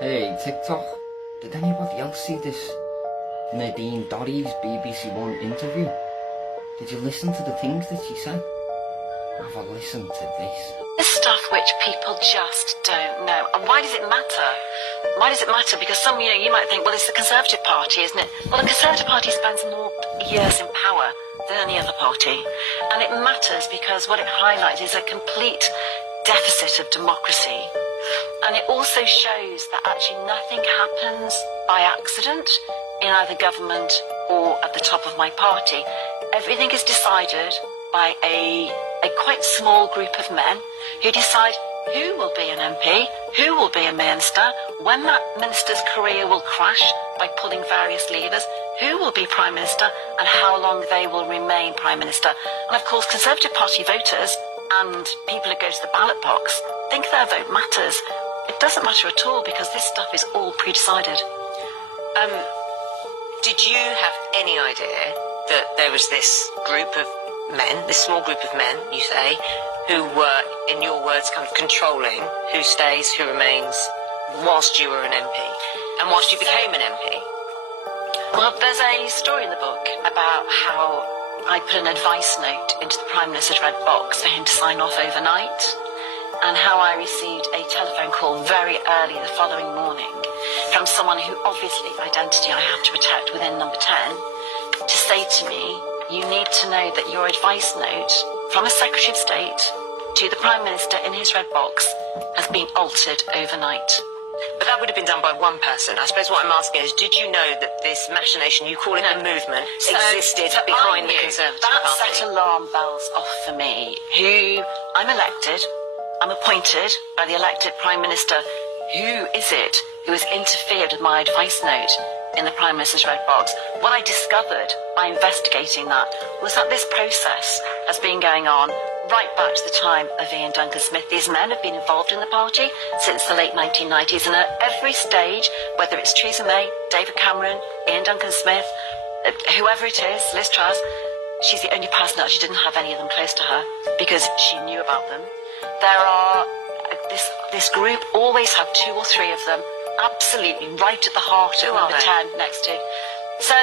Hey, TikTok, did anybody else see this Nadine Dorries BBC One interview? Did you listen to the things that she said? Have a listen to this. This stuff which people just don't know. And why does it matter? Why does it matter? Because you might think, well, it's the Conservative Party, isn't it? Well, the Conservative Party spends more years in power than any other party. And it matters because what it highlights is a complete deficit of democracy. And it also shows that actually nothing happens by accident in either government or at the top of my party. Everything is decided by a quite small group of men who decide who will be an MP, who will be a minister, when that minister's career will crash by pulling various levers, who will be Prime Minister and how long they will remain Prime Minister. And of course Conservative Party voters and people who go to the ballot box think their vote matters. It doesn't matter at all because this stuff is all pre-decided. Did you have any idea that there was this group of men, this small group of men, you say, who were, in your words, kind of controlling who stays, who remains, whilst you were an MP, and whilst you became an MP? Well, there's a story in the book about how I put an advice note into the Prime Minister's red box for him to sign off overnight, and how I received a telephone call very early the following morning from someone who obviously identity I have to protect within number 10 to say to me, you need to know that your advice note from a Secretary of State to the Prime Minister in his red box has been altered overnight. But that would have been done by one person. I suppose what I'm asking is, did you know that this machination, you call it a movement, existed behind the Conservative Party? That set alarm bells off for me. I'm elected, I'm appointed by the elected Prime Minister. Who is it who has interfered with my advice note in the Prime Minister's red box? What I discovered by investigating that was that this process has been going on right back to the time of Ian Duncan Smith. These men have been involved in the party since the late 1990s, and at every stage, whether it's Theresa May, David Cameron, Ian Duncan Smith, whoever it is, Liz Truss, she's the only person that actually didn't have any of them close to her because she knew about them. There are, this group always have 2 or 3 of them absolutely right at the heart of number 10 next to. So,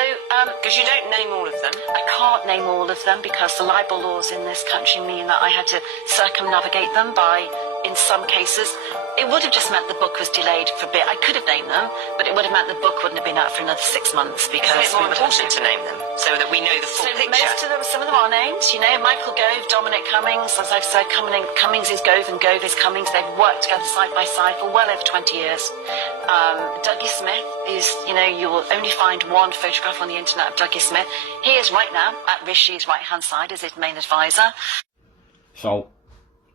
because you don't name all of them. I can't name all of them because the libel laws in this country mean that I had to circumnavigate them by, in some cases, it would have just meant the book was delayed for a bit. I could have named them, but it would have meant the book wouldn't have been out for another 6 months because it's more important to name them so that we know the full picture. Most of them, some of them are named. Michael Gove, Dominic Cummings, as I've said, Cummings is Gove and Gove is Cummings. They've worked together side by side for well over 20 years. Dougie Smith is, you will only find one photograph on the internet of Dougie Smith. He is right now at Rishi's right-hand side as his main advisor. So,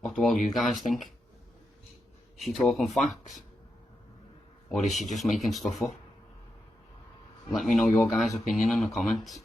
what do all you guys think? Is she talking facts? Or is she just making stuff up? Let me know your guys' opinion in the comments.